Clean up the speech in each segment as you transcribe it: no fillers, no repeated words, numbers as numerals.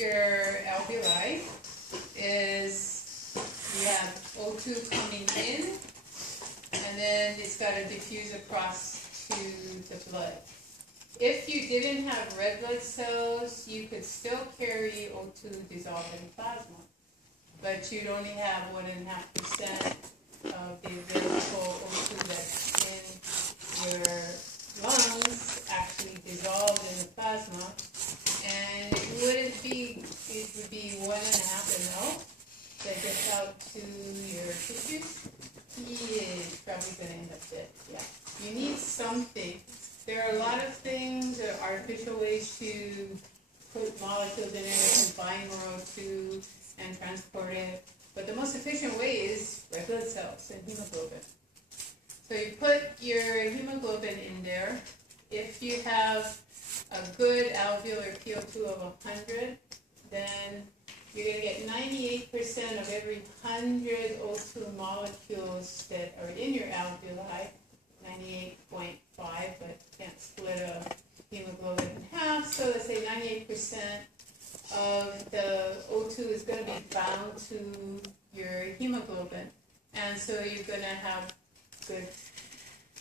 your alveoli is you have O2 coming in, and then it's got to diffuse across to the blood. If you didn't have red blood cells, you could still carry O2 dissolved in plasma, but you'd only have 1.5% of the available O2 that's in your lungs actually dissolved in the plasma, and it would be 1.5 ml that gets out to your tissues. He is probably going to end up dead. Yeah, you need something. There are a lot of things, artificial ways to put molecules in it and combine more O2 and transport it. But the most efficient way is red blood cells and hemoglobin. So you put your hemoglobin in there. If you have a good alveolar PO2 of 100, then you're going to get 98% of every 100 O2 molecules that are in your alveoli, 98.5, but can't split a hemoglobin in half, so let's say 98% of the O2 is going to be bound to your hemoglobin, and so you're going to have good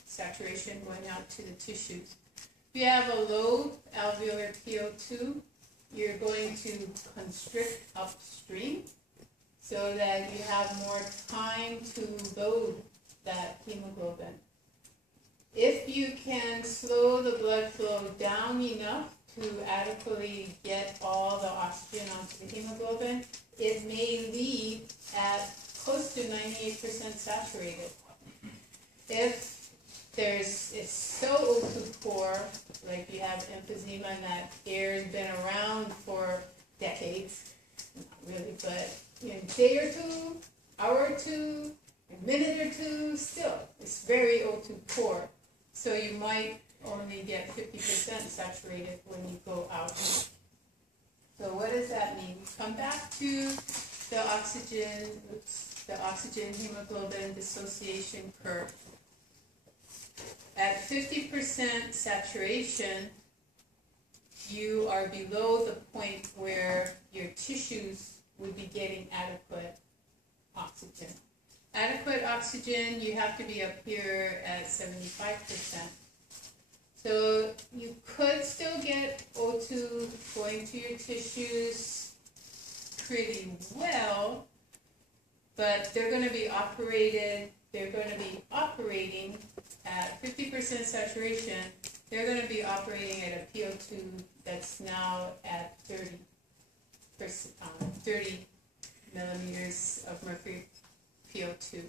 saturation going out to the tissues. If you have a low alveolar PO2, you're going to constrict upstream so that you have more time to load that hemoglobin. If you can slow the blood flow down enough to adequately get all the oxygen onto the hemoglobin, it may leave at close to 98% saturated. If it's so O2 poor, like you have emphysema and that air has been around for decades, not really, but in a day or two, hour or two, a minute or two, still, it's very O2 poor. So you might only get 50% saturated when you go out. So what does that mean? Come back to the oxygen hemoglobin dissociation curve. At 50% saturation, you are below the point where your tissues would be getting adequate oxygen. Adequate oxygen, you have to be up here at 75%. So you could still get O2 going to your tissues pretty well, but they're going to be operating at 50% saturation. They're going to be operating at a PO2 that's now at 30 millimeters of mercury PO2.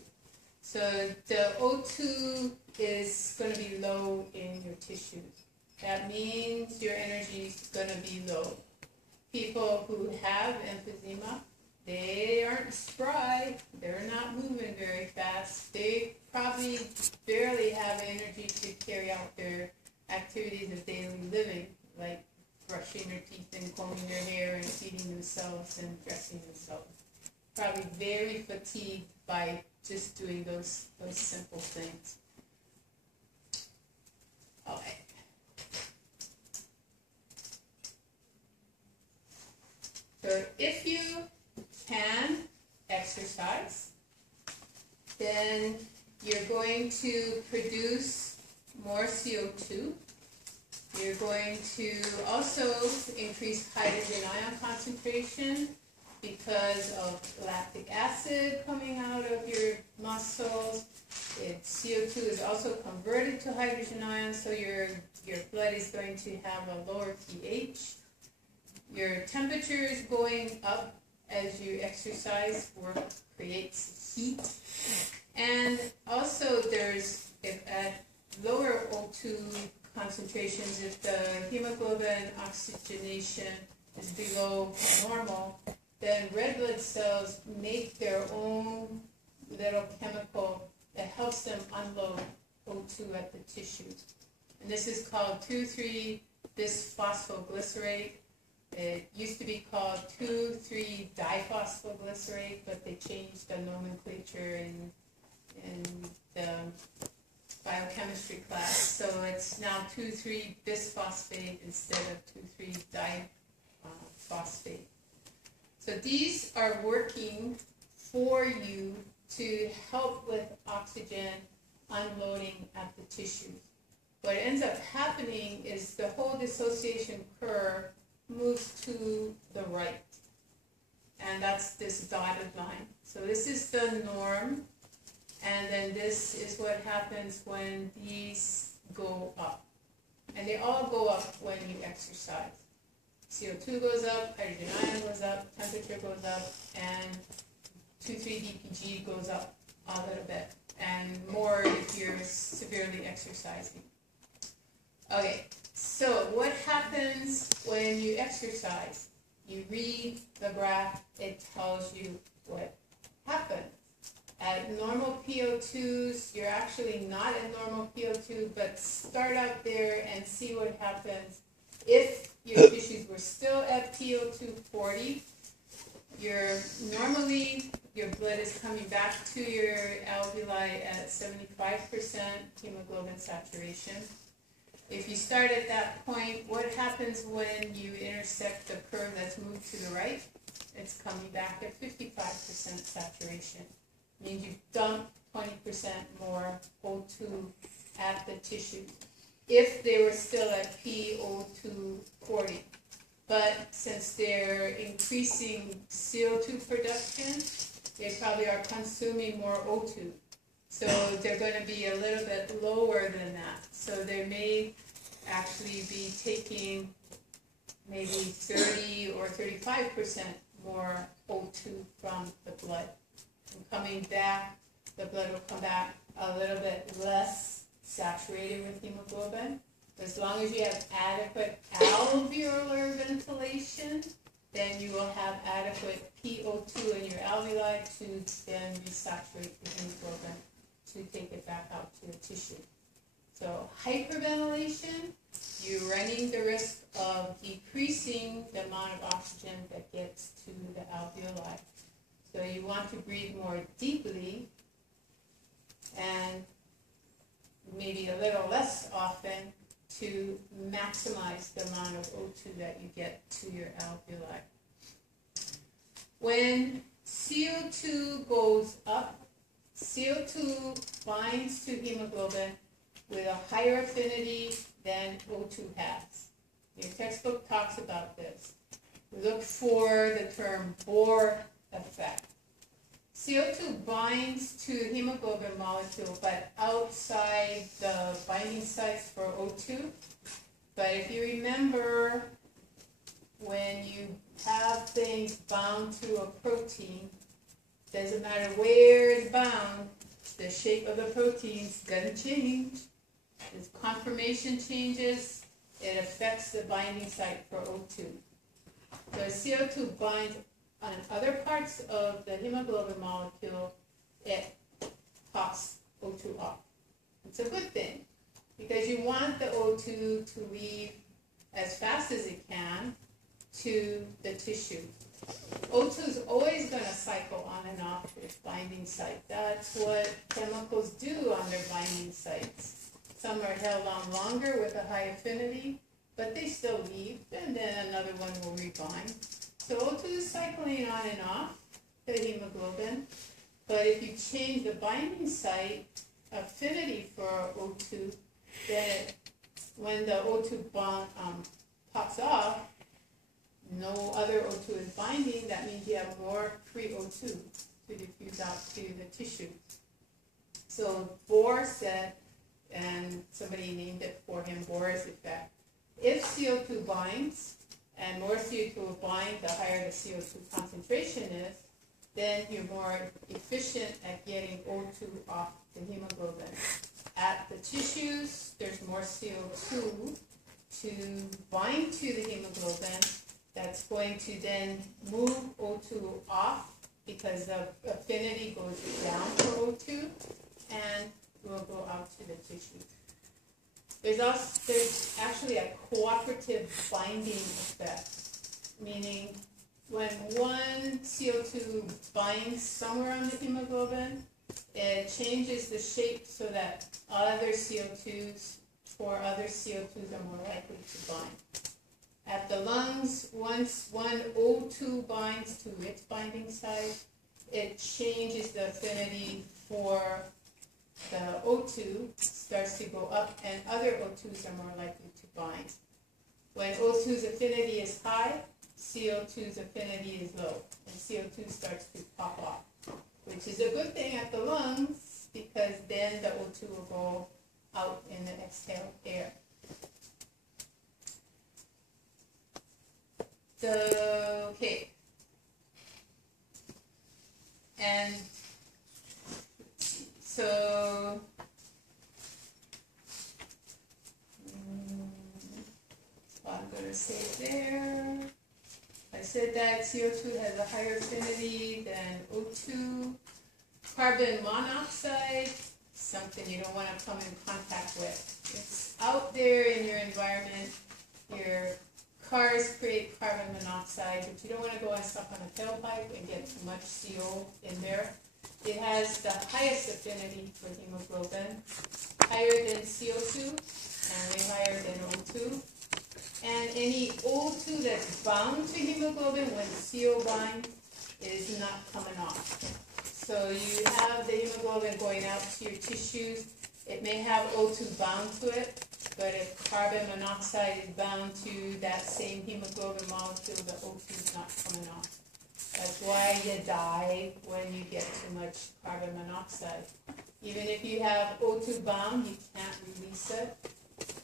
So the O2 is going to be low in your tissues. That means your energy is going to be low. People who have emphysema, they aren't spry, they're not moving very fast, they probably barely have energy to carry out their activities of daily living, like brushing their teeth and combing their hair and feeding themselves and dressing themselves. Probably very fatigued by just doing those simple things. All right. So if you can exercise, then you're going to produce more CO2. You're going to also increase hydrogen ion concentration because of lactic acid coming out of your muscles. CO2 is also converted to hydrogen ions, so your blood is going to have a lower pH. Your temperature is going up as you exercise. Work creates heat. And also at lower O2 concentrations, if the hemoglobin oxygenation is below normal, then red blood cells make their own little chemical that helps them unload O2 at the tissues. And this is called 2,3-bisphosphoglycerate. It used to be called 2,3-diphosphoglycerate, but they changed the nomenclature in the biochemistry class. So it's now 2,3-bisphosphate instead of 2,3-diphosphate. So these are working for you to help with oxygen unloading at the tissues. What ends up happening is the whole dissociation curve moves to the right. And that's this dotted line. So this is the norm. And then this is what happens when these go up. And they all go up when you exercise. CO2 goes up, hydrogen ion goes up, temperature goes up, and 2,3-DPG goes up a little bit. And more if you're severely exercising. Okay, so what happens when you exercise? You read the graph, it tells you what happened. At normal PO2s, you're actually not at normal PO2, but start out there and see what happens. If your tissues were still at PO2 40, normally your blood is coming back to your alveoli at 75% hemoglobin saturation. If you start at that point, what happens when you intersect the curve that's moved to the right? It's coming back at 55% saturation. It means you dump 20% more O2 at the tissue if they were still at PO2 40. But since they're increasing CO2 production, they probably are consuming more O2. So they're going to be a little bit lower than that. So they may actually be taking maybe 30 or 35% more O2 from the blood. And coming back, the blood will come back a little bit less saturated with hemoglobin. As long as you have adequate alveolar ventilation, then you will have adequate PO2 in your alveoli to then resaturate the hemoglobin to take it back out to the tissue. So hyperventilation, you're running the risk of decreasing the amount of oxygen that gets to the alveoli. So you want to breathe more deeply and maybe a little less often to maximize the amount of O2 that you get to your alveoli. When CO2 goes up, CO2 binds to hemoglobin with a higher affinity than O2 has. Your textbook talks about this. Look for the term Bohr effect. CO2 binds to hemoglobin molecule, but outside the binding sites for O2. But if you remember, when you have things bound to a protein, doesn't matter where it's bound, the shape of the protein's going to change. As conformation changes, it affects the binding site for O2. So CO2 binds on other parts of the hemoglobin molecule, it pops O2 off. It's a good thing because you want the O2 to leave as fast as it can to the tissue. O2 is always going to cycle on and off its binding site. That's what chemicals do on their binding sites. Some are held on longer with a high affinity, but they still leave, and then another one will rebind. So O2 is cycling on and off the hemoglobin, but if you change the binding site affinity for O2, then when the O2 bond pops off, no other O2 is binding. That means you have more free O2 to diffuse out to the tissue. So Bohr said, and somebody named it for him, Bohr's effect. If CO2 binds, and more CO2 will bind, the higher the CO2 concentration is, then you're more efficient at getting O2 off the hemoglobin. At the tissues, there's more CO2 to bind to the hemoglobin. That's going to then move O2 off because the affinity goes down for O2 and will go out to the tissue. There's actually a cooperative binding effect, meaning when one CO2 binds somewhere on the hemoglobin, it changes the shape so that other CO2s or other CO2s are more likely to bind. At the lungs, once one O2 binds to its binding site, it changes the affinity for the O2, starts to go up, and other O2s are more likely to bind. When O2's affinity is high, CO2's affinity is low, and CO2 starts to pop off, which is a good thing at the lungs, because then the O2 will go out in the exhaled air. Okay. And so what I'm going to say there. I said that CO2 has a higher affinity than O2. Carbon monoxide, something you don't want to come in contact with. It's out there in your environment. Your cars create carbon monoxide, but you don't want to go and stuck on a tailpipe and get too much CO in there. It has the highest affinity for hemoglobin, higher than CO2 and way higher than O2. And any O2 that's bound to hemoglobin when CO binds is not coming off. So you have the hemoglobin going out to your tissues. It may have O2 bound to it, but if carbon monoxide is bound to that same hemoglobin molecule, the O2 is not coming off. That's why you die when you get too much carbon monoxide. Even if you have O2 bound, you can't release it.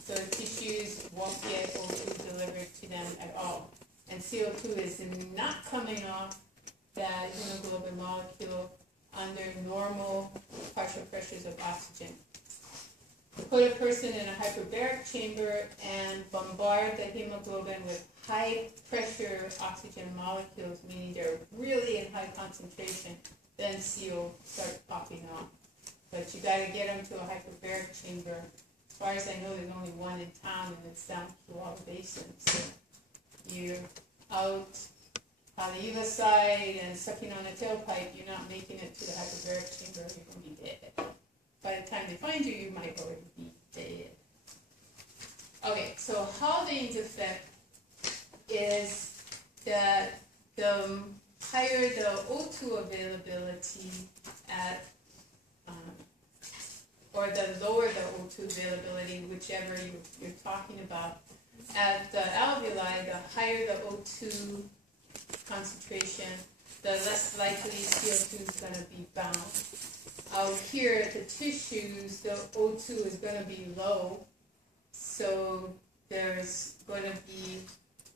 So tissues won't get O2 delivered to them at all. And CO2 is not coming off that hemoglobin molecule under normal partial pressures of oxygen. Put a person in a hyperbaric chamber and bombard the hemoglobin with high pressure oxygen molecules, meaning they're really in high concentration, then CO starts popping off. But you got to get them to a hyperbaric chamber. As far as I know, there's only one in town, and it's down Chihuahua Basin. So you're out on the either side and sucking on a tailpipe, you're not making it to the hyperbaric chamber, you're going to be dead. By the time they find you, you might already be dead. Okay, so Haldane's effect is that the higher the O2 availability at, or the lower the O2 availability, whichever you're talking about, at the alveoli, the higher the O2 concentration, the less likely CO2 is going to be bound. Out here at the tissues, the O2 is going to be low, so there's going to be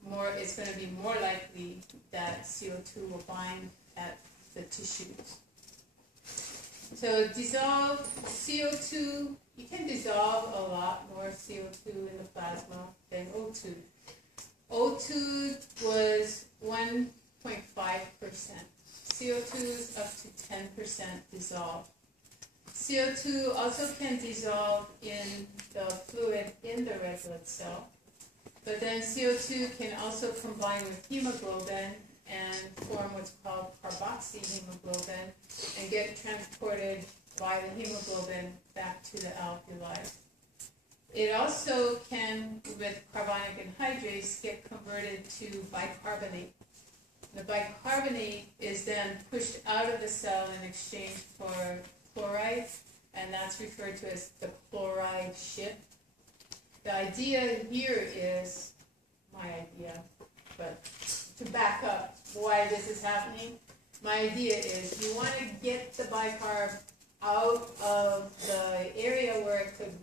more. It's going to be more likely that CO2 will bind at the tissues. So dissolve CO2. You can dissolve a lot more CO2 in the plasma than O2. O2 was 1.5%. CO2 is up to 10% dissolved. CO2 also can dissolve in the fluid in the red blood cell, but then CO2 can also combine with hemoglobin and form what's called carboxyhemoglobin and get transported by the hemoglobin back to the alveoli. It also can, with carbonic anhydrase, get converted to bicarbonate. The bicarbonate is then pushed out of the cell in exchange for chloride, and that's referred to as the chloride shift. The idea here is, my idea, but to back up why this is happening, my idea is you want to get the bicarb out of the area where it could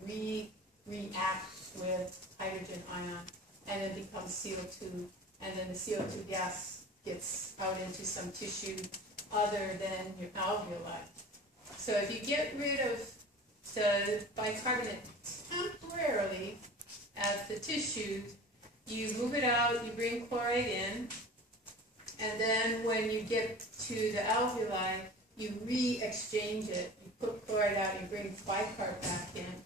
react with hydrogen ion and then become CO2, and then the CO2 gas gets out into some tissue other than your alveoli. So if you get rid of the bicarbonate temporarily at the tissues, you move it out, you bring chloride in, and then when you get to the alveoli, you re-exchange it. You put chloride out, you bring bicarb back in.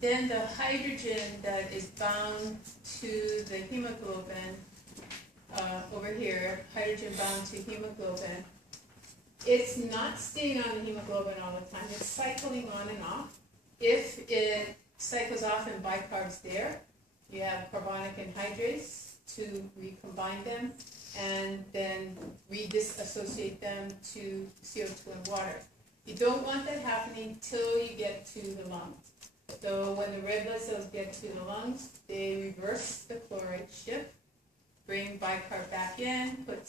Then the hydrogen that is bound to the hemoglobin, over here, hydrogen bound to hemoglobin, it's not staying on the hemoglobin all the time. It's cycling on and off. If it cycles off and bicarb's there, you have carbonic anhydrase to recombine them and then re-disassociate them to CO2 and water. You don't want that happening till you get to the lungs. So when the red blood cells get to the lungs, they reverse the chloride shift, bring bicarb back in, put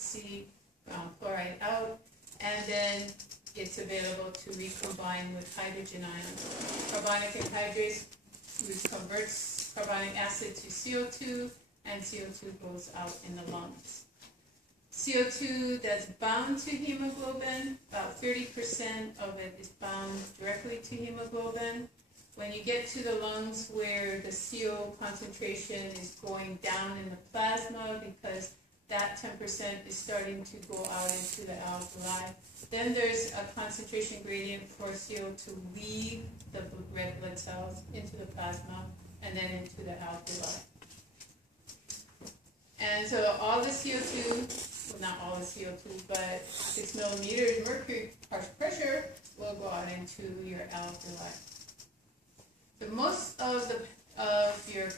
chloride out, and then it's available to recombine with hydrogen ions. Carbonic anhydrase, which converts carbonic acid to CO2, and CO2 goes out in the lungs. CO2 that's bound to hemoglobin, about 30% of it is bound directly to hemoglobin. When you get to the lungs where the CO concentration is going down in the plasma because that 10% is starting to go out into the alveoli, then there's a concentration gradient for CO to leave the red blood cells into the plasma and then into the alveoli. And so all the CO2, well, not all the CO2, but 6 millimeters mercury pressure will go out into your alveoli. So most of your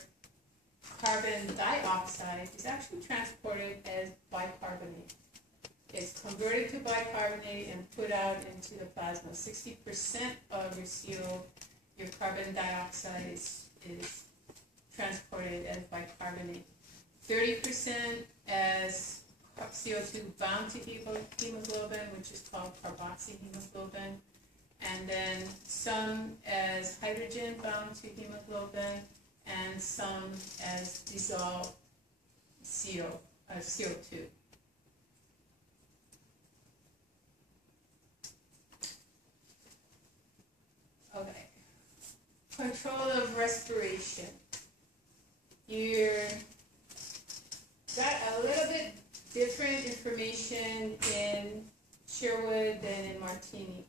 carbon dioxide is actually transported as bicarbonate. It's converted to bicarbonate and put out into the plasma. 60% of your CO, your carbon dioxide is transported as bicarbonate. 30% as CO2 bound to hemoglobin, which is called carboxyhemoglobin, and then some as hydrogen bound to hemoglobin, and some as dissolved CO2. Okay. Control of respiration. You're got a little bit different information in Sherwood than in Martini.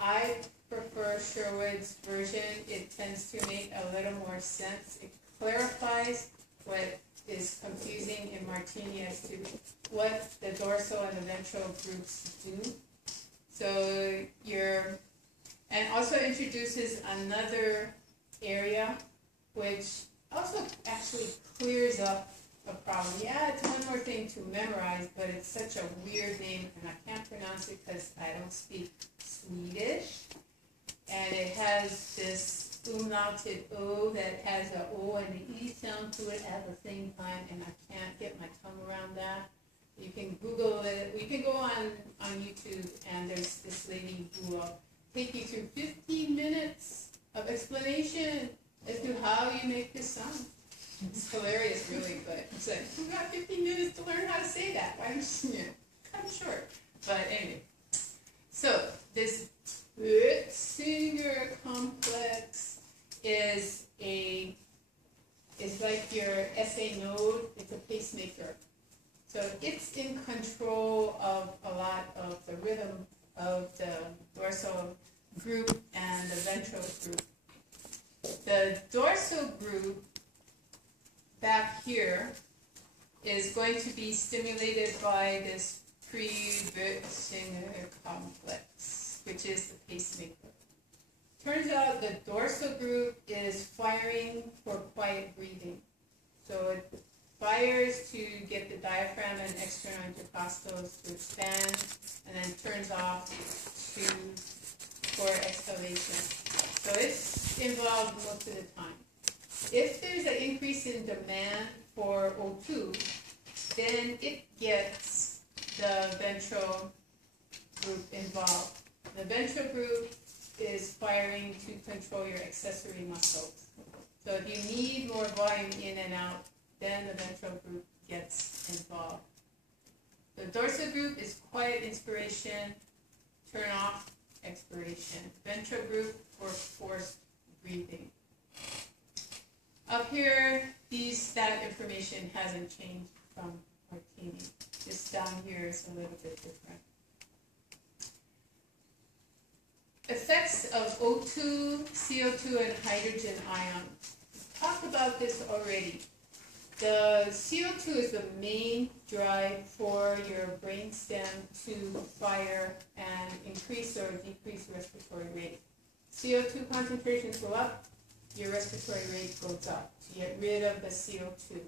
I prefer Sherwood's version. It tends to make a little more sense. It clarifies what is confusing in Martini as to what the dorsal and the ventral groups do. So and also introduces another area which also actually clears up a problem. Yeah, it's one more thing to memorize, but it's such a weird name, and I can't pronounce it because I don't speak Swedish. And it has this umlauted O that has an O and an E sound to it at the same time, and I can't get my tongue around that. You can Google it. You can go on YouTube, and there's this lady who will take you through 15 minutes of explanation as to how you make this sound. It's hilarious, really, but it's like, we've got 15 minutes to learn how to say that. Why don't you, cut it short. But anyway, so this Singer complex is like your SA node. It's a pacemaker. So it's in control of a lot of the rhythm of the dorsal group and the ventral group. The dorsal group back here is going to be stimulated by this Singer complex, which is the pacemaker. Turns out the dorsal group is firing for quiet breathing. So it fires to get the diaphragm and external intercostals to expand, and then turns off for exhalation. So it's involved most of the time. If there's an increase in demand for O2, then it gets the ventral group involved. The ventral group is firing to control your accessory muscles. So if you need more volume in and out, then the ventral group gets involved. The dorsal group is quiet inspiration, turn off expiration. Ventral group for forced breathing. Up here, that information hasn't changed from Martini. This down here is a little bit different. Effects of O2, CO2, and hydrogen ion. We've talked about this already. The CO2 is the main drive for your brainstem to fire and increase or decrease respiratory rate. CO2 concentrations go up, your respiratory rate goes up to get rid of the CO2.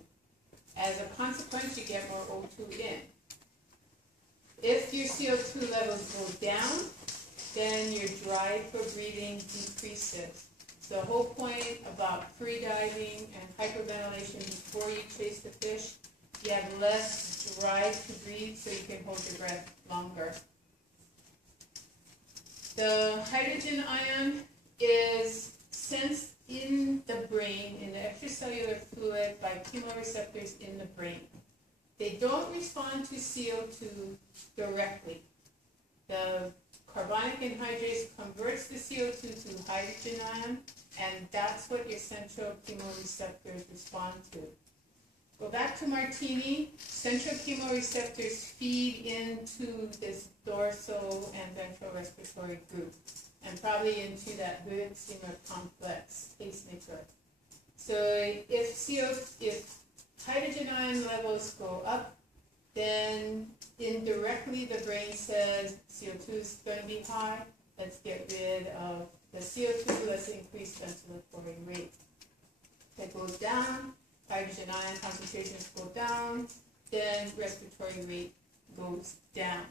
As a consequence, you get more O2 in. If your CO2 levels go down, then your drive for breathing decreases. So the whole point about free-diving and hyperventilation before you chase the fish, you have less drive to breathe so you can hold your breath longer. The hydrogen ion is sensed in the brain, in the extracellular fluid, by chemoreceptors in the brain. They don't respond to CO2 directly. The carbonic anhydrase converts the CO2 to hydrogen ion, and that's what your central chemoreceptors respond to. Go back to Martini. Central chemoreceptors feed into this dorsal and ventral respiratory group, and probably into that Hertzinger complex pacemaker. So if hydrogen ion levels go up, then indirectly the brain says CO2 is going to be high. Let's get rid of the CO2, let's increase ventilatory rate. If it goes down, hydrogen ion concentrations go down, then respiratory rate goes down.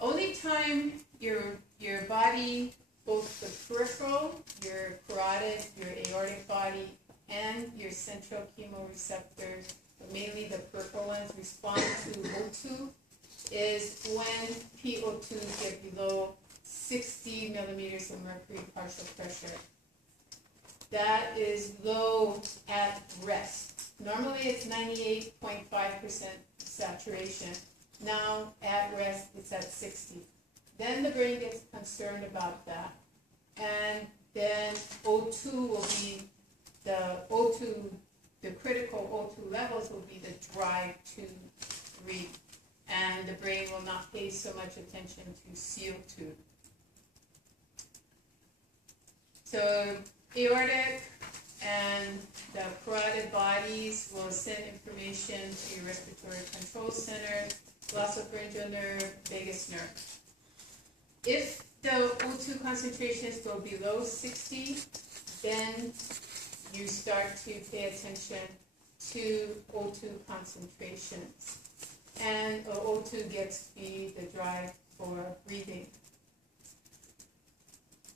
Only time your body, both the peripheral, your carotid, your aortic body, and your central chemoreceptors, mainly the peripheral ones, respond to O2 is when PO2 get below 60 millimeters of mercury partial pressure. That is low at rest. Normally it's 98.5% saturation. Now at rest it's at 60. Then the brain gets concerned about that. And then O2 will be the critical O2 levels will be the drive to breathe. And the brain will not pay so much attention to CO2. So aortic and the carotid bodies will send information to your respiratory control center, glossopharyngeal nerve, vagus nerve. If the O2 concentrations go below 60, then you start to pay attention to O2 concentrations. And O2 gets to be the drive for breathing.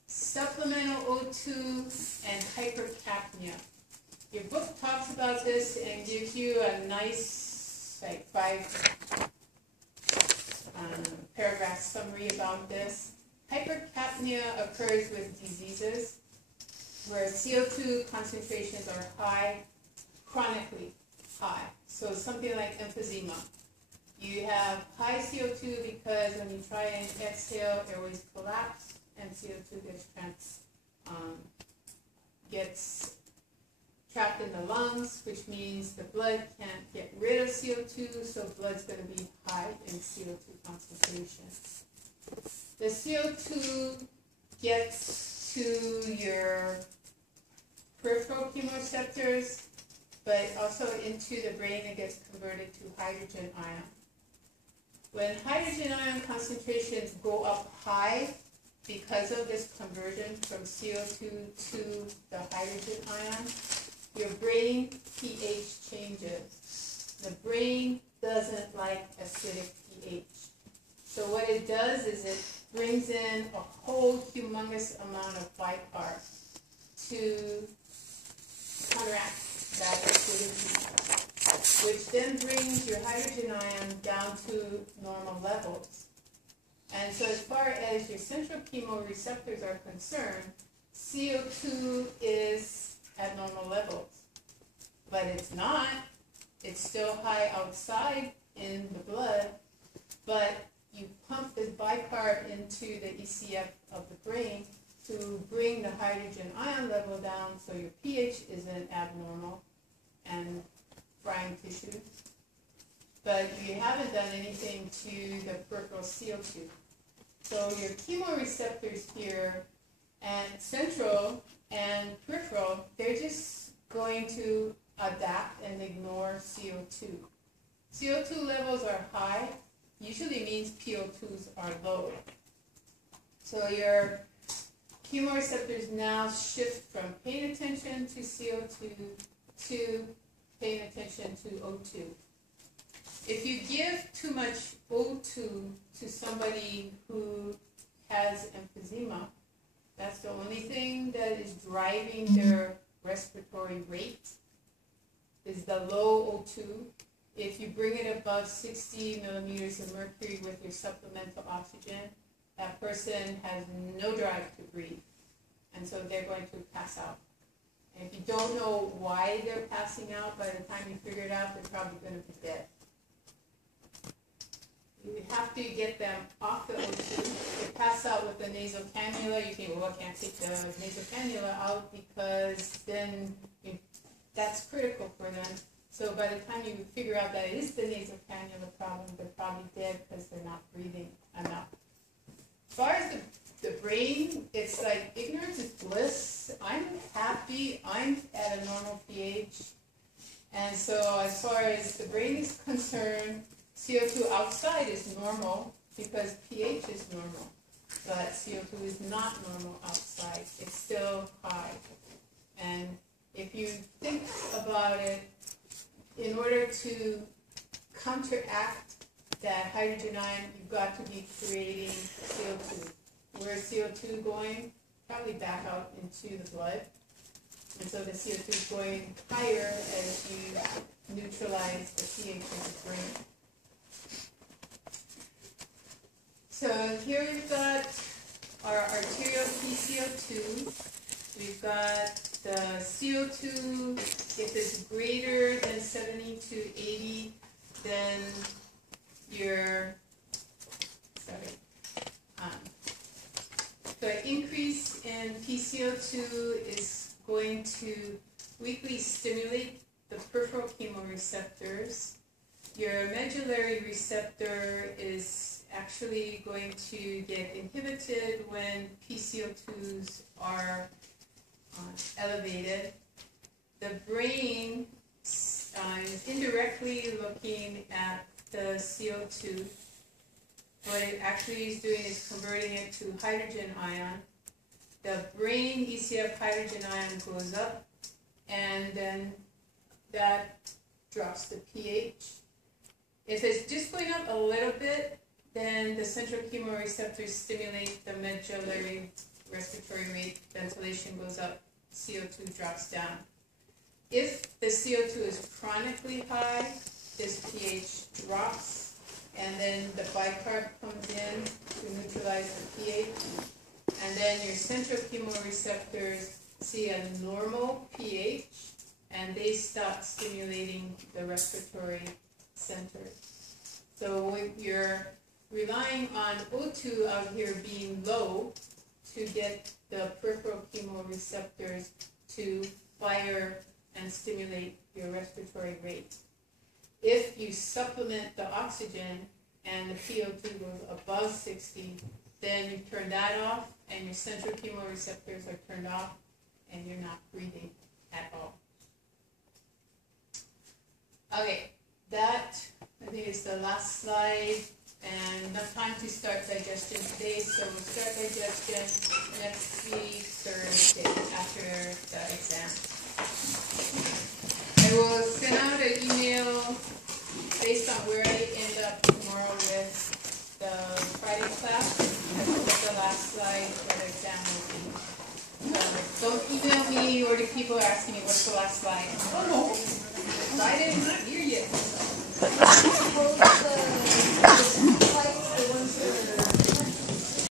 Supplemental O2 and hypercapnia. Your book talks about this and gives you a nice, like 5 paragraph summary about this. Hypercapnia occurs with diseases where CO2 concentrations are high, chronically high. So something like emphysema. You have high CO2 because when you try and exhale, airways collapse and CO2 gets trapped in the lungs, which means the blood can't get rid of CO2, so blood's going to be high in CO2 concentration. The CO2 gets to your peripheral chemoreceptors, but also into the brain and gets converted to hydrogen ion. When hydrogen ion concentrations go up high because of this conversion from CO2 to the hydrogen ion, your brain pH changes. The brain doesn't like acidic pH. So what it does is it brings in a whole humongous amount of bicarb to counteract that acidity, which then brings your hydrogen ion down to normal levels. And so as far as your central chemoreceptors are concerned, CO2 is at normal levels. But it's not. It's still high outside in the blood, but you pump this bicarb into the ECF of the brain to bring the hydrogen ion level down so your pH isn't abnormal and frying tissue. But you haven't done anything to the peripheral CO2. So your chemoreceptors here, and central and peripheral, they're just going to adapt and ignore CO2. CO2 levels are high, usually means PO2s are low. So your chemoreceptors now shift from paying attention to CO2 to paying attention to O2. If you give too much O2 to somebody who has emphysema, that's the only thing that is driving their respiratory rate, is the low O2. If you bring it above 60 millimeters of mercury with your supplemental oxygen, that person has no drive to breathe, and so they're going to pass out. And if you don't know why they're passing out, by the time you figure it out, they're probably going to be dead. You have to get them off the O2. If they pass out with the nasal cannula, you think, well, I can't take the nasal cannula out because then that's critical for them. So by the time you figure out that it is the nasal cannula problem, they're probably dead because they're not breathing enough. As far as the brain, it's like ignorance is bliss. I'm happy. I'm at a normal pH. And so as far as the brain is concerned, CO2 outside is normal because pH is normal. But CO2 is not normal outside. It's still high. And if you think about it, in order to counteract that hydrogen ion, you've got to be creating CO2. Where's CO2 going? Probably back out into the blood. And so the CO2 is going higher as you neutralize the pH of the brain. So here we've got our arterial PCO2. We've got the CO2, if it's greater than 70 to 80, then your, the increase in PCO2 is going to weakly stimulate the peripheral chemoreceptors. Your medullary receptor is actually going to get inhibited when PCO2s are elevated. The brain is indirectly looking at the CO2. What it actually is doing is converting it to hydrogen ion. The brain ECF hydrogen ion goes up, and then that drops the pH. If it's just going up a little bit, then the central chemoreceptors stimulate the medullary respiratory rate, ventilation goes up, CO2 drops down. If the CO2 is chronically high, this pH drops, and then the bicarb comes in to neutralize the pH, and then your central chemoreceptors see a normal pH, and they stop stimulating the respiratory center. So when you're relying on O2 out here being low to get the peripheral chemoreceptors to fire and stimulate your respiratory rate. If you supplement the oxygen and the PO2 goes above 60, then you turn that off and your central chemoreceptors are turned off and you're not breathing at all. Okay, that I think is the last slide, and enough time to start digestion today, so we'll start digestion next week, Thursday, after the exam. I will send out an email based on where I end up tomorrow with the Friday class, with the last slide for the exam will be. Don't email me or the people are asking me what's the last slide. Oh no, Friday's not here yet.